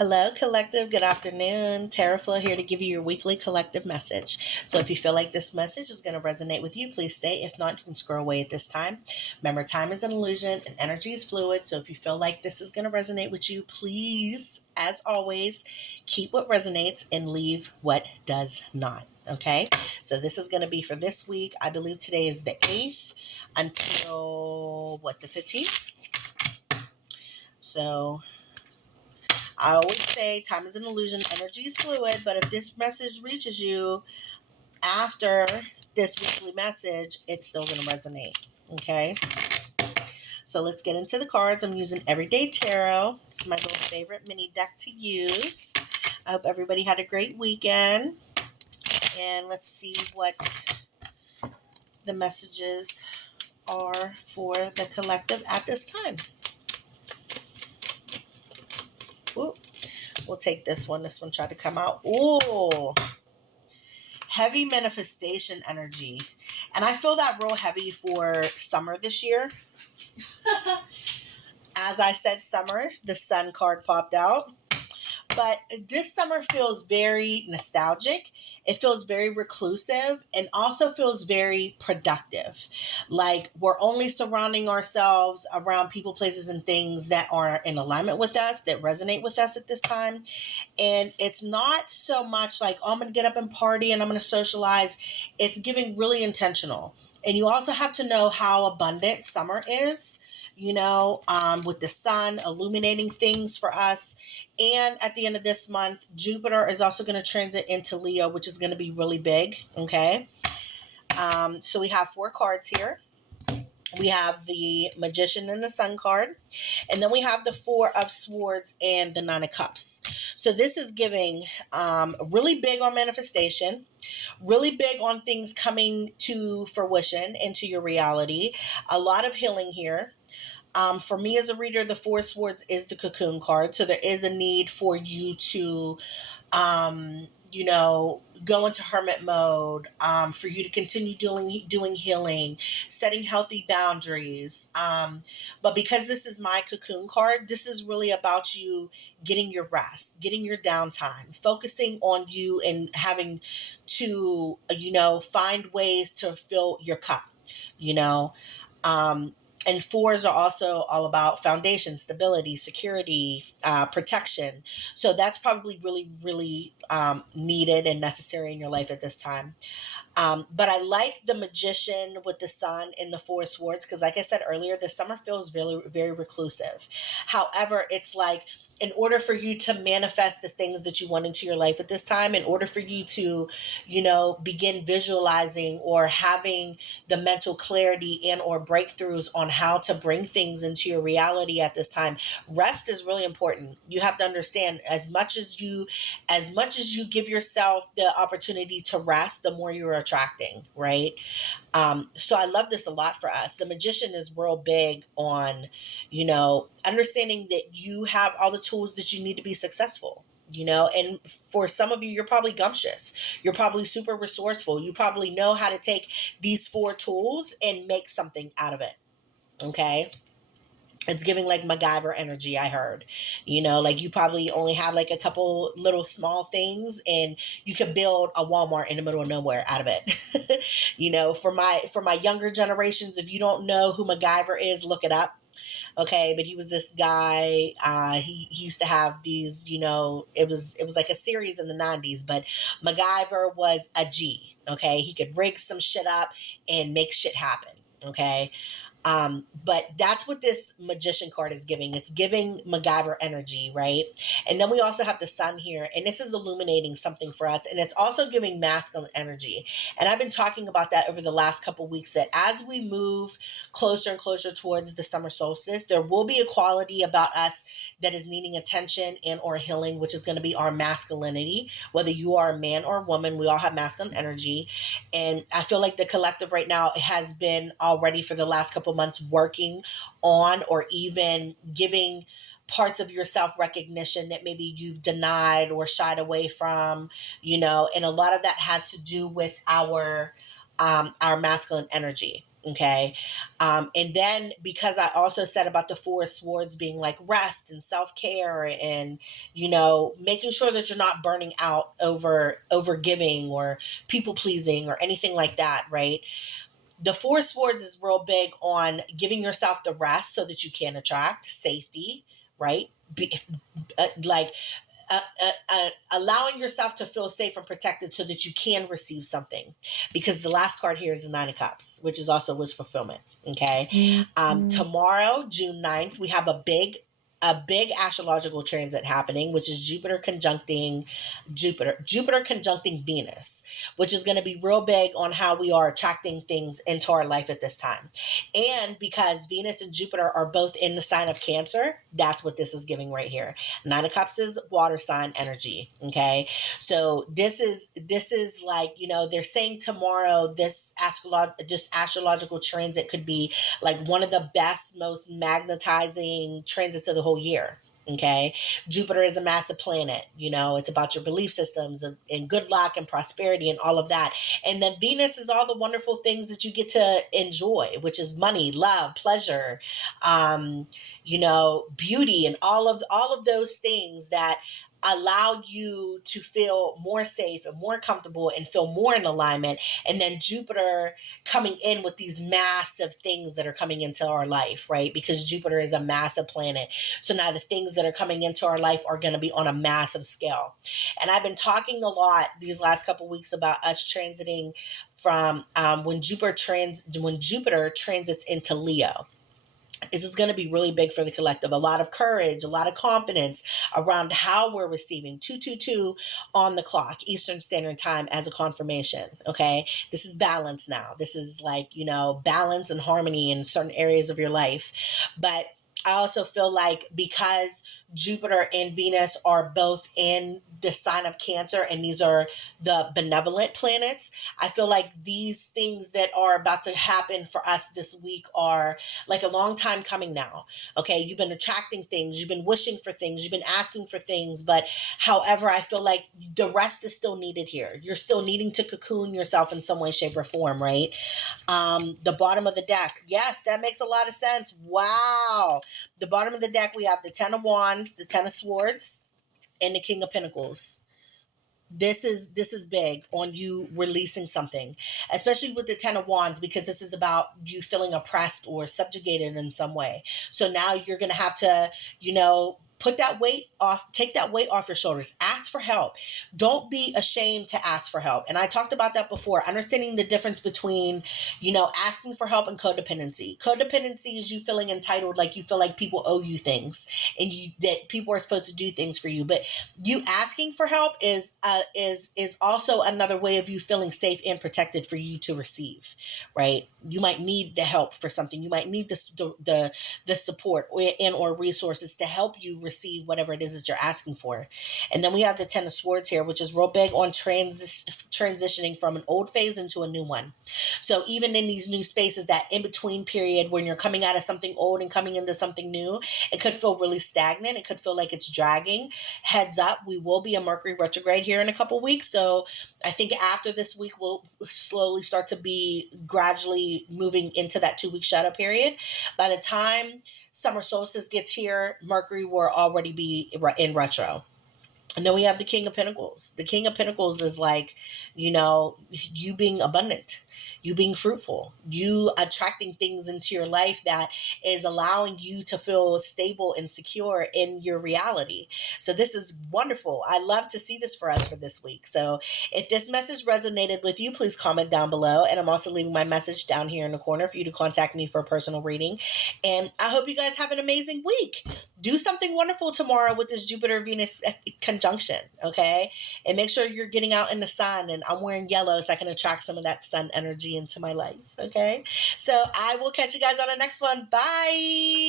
Hello, collective. Good afternoon. Terraflow here to give you your weekly collective message. So, if you feel like this message is going to resonate with you, please stay. If not, you can scroll away at this time. Remember, time is an illusion and energy is fluid. So, if you feel like this is going to resonate with you, please, as always, keep what resonates and leave what does not. Okay. So, this is going to be for this week. I believe today is the 8th until the 15th. So, I always say time is an illusion, energy is fluid, but if this message reaches you after this weekly message, it's still going to resonate. Okay? So let's get into the cards. I'm using Everyday Tarot. It's my little favorite mini deck to use. I hope everybody had a great weekend. And let's see what the messages are for the collective at this time. Ooh. We'll take this one. This one tried to come out. Ooh. Heavy manifestation energy. And I feel that real heavy for summer this year. As I said summer, the sun card popped out. But this summer feels very nostalgic. It feels very reclusive and also feels very productive. Like we're only surrounding ourselves around people, places, and things that are in alignment with us, that resonate with us at this time. And it's not so much like, oh, I'm going to get up and party and I'm going to socialize. It's giving really intentional. And you also have to know how abundant summer is. With the sun illuminating things for us. And at the end of this month, Jupiter is also going to transit into Leo, which is going to be really big. Okay. So we have 4 cards here. We have the Magician and the Sun card. And then we have the 4 of Swords and the 9 of Cups. So this is giving really big on manifestation, really big on things coming to fruition into your reality. A lot of healing here. For me as a reader, the 4 of Swords is the Cocoon card. So there is a need for you to, go into hermit mode, for you to continue doing healing, setting healthy boundaries. But because this is my Cocoon card, this is really about you getting your rest, getting your downtime, focusing on you and having to, find ways to fill your cup, and 4s are also all about foundation, stability, security, protection. So that's probably really, really needed and necessary in your life at this time. But I like the Magician with the Sun and the 4 of Swords because, like I said earlier, the summer feels very, very reclusive. However, it's like in order for you to manifest the things that you want into your life at this time, in order for you to, begin visualizing or having the mental clarity and or breakthroughs on how to bring things into your reality at this time, rest is really important. You have to understand as much as you give yourself the opportunity to rest, the more you're attracting, right? So I love this a lot for us. The Magician is real big on, understanding that you have all the tools that you need to be successful. And for some of you, you're probably gumptious. You're probably super resourceful. You probably know how to take these 4 tools and make something out of it. Okay. It's giving like MacGyver energy, I heard. Like you probably only have like a couple little small things and you could build a Walmart in the middle of nowhere out of it. For my younger generations, if you don't know who MacGyver is, look it up. Okay, but he was this guy. He used to have these, it was like a series in the 90s, but MacGyver was a G. Okay, he could rig some shit up and make shit happen. Okay. But that's what this Magician card is giving. It's giving MacGyver energy, right? And then we also have the Sun here, and this is illuminating something for us, and it's also giving masculine energy. And I've been talking about that over the last couple of weeks, that as we move closer and closer towards the summer solstice, there will be a quality about us that is needing attention and or healing, which is going to be our masculinity. Whether you are a man or a woman, we all have masculine energy. And I feel like the collective right now has been already for the last couple months working on or even giving parts of your self recognition that maybe you've denied or shied away from, and a lot of that has to do with our masculine energy. Okay. And then because I also said about the Four of Swords being like rest and self-care and, making sure that you're not burning out over giving or people pleasing or anything like that, right? The Four of Swords is real big on giving yourself the rest so that you can attract safety, right? Like allowing yourself to feel safe and protected so that you can receive something, because the last card here is the Nine of Cups, which is also wish fulfillment. Okay. Tomorrow, June 9th, we have a big astrological transit happening, which is Jupiter conjuncting Venus, which is going to be real big on how we are attracting things into our life at this time. And because Venus and Jupiter are both in the sign of Cancer, that's what this is giving right here. Nine of Cups is water sign energy. Okay. So this is like, they're saying tomorrow this astrological transit could be like one of the best, most magnetizing transits of the whole year. Okay. Jupiter is a massive planet. It's about your belief systems and good luck and prosperity and all of that. And then Venus is all the wonderful things that you get to enjoy, which is money, love, pleasure, beauty, and all of those things that allow you to feel more safe and more comfortable and feel more in alignment. And then Jupiter coming in with these massive things that are coming into our life, right? Because Jupiter is a massive planet. So now the things that are coming into our life are going to be on a massive scale. And I've been talking a lot these last couple of weeks about us transiting from when Jupiter transits into Leo. This is going to be really big for the collective. A lot of courage, a lot of confidence around how we're receiving 222 on the clock, Eastern Standard Time, as a confirmation. Okay. This is balance now. This is like, balance and harmony in certain areas of your life. But I also feel like because Jupiter and Venus are both in the sign of Cancer, and these are the benevolent planets, I feel like these things that are about to happen for us this week are like a long time coming now. Okay. You've been attracting things, you've been wishing for things, you've been asking for things, but however, I feel like the rest is still needed here. You're still needing to cocoon yourself in some way, shape, or form, right? The bottom of the deck. Yes, that makes a lot of sense. Wow. The bottom of the deck, we have the Ten of Wands, the Ten of Swords, and the King of Pentacles. This is big on you releasing something, especially with the Ten of Wands, because this is about you feeling oppressed or subjugated in some way. So now you're going to have to, put that weight off, take that weight off your shoulders, ask for help. Don't be ashamed to ask for help. And I talked about that before, understanding the difference between, asking for help and codependency. Codependency is you feeling entitled, like you feel like people owe you things and that people are supposed to do things for you. But you asking for help is also another way of you feeling safe and protected for you to receive, right? You might need the help for something. You might need the support or resources to help you receive whatever it is that you're asking for. And then we have the Ten of Swords here, which is real big on transitioning from an old phase into a new one. So even in these new spaces, that in between period when you're coming out of something old and coming into something new, it could feel really stagnant. It could feel like it's dragging. Heads up, we will be a Mercury retrograde here in a couple weeks. So I think after this week, we'll slowly start to be gradually moving into that 2-week shadow period. By the time summer solstice gets here, Mercury will already be in retro. And then we have the King of Pentacles. The King of Pentacles is like, you being abundant, you being fruitful, you attracting things into your life that is allowing you to feel stable and secure in your reality. So this is wonderful. I love to see this for us for this week. So if this message resonated with you, please comment down below. And I'm also leaving my message down here in the corner for you to contact me for a personal reading. And I hope you guys have an amazing week. Do something wonderful tomorrow with this Jupiter-Venus conjunction, okay? And make sure you're getting out in the sun. And I'm wearing yellow so I can attract some of that sun energy into my life, okay? So I will catch you guys on the next one. Bye!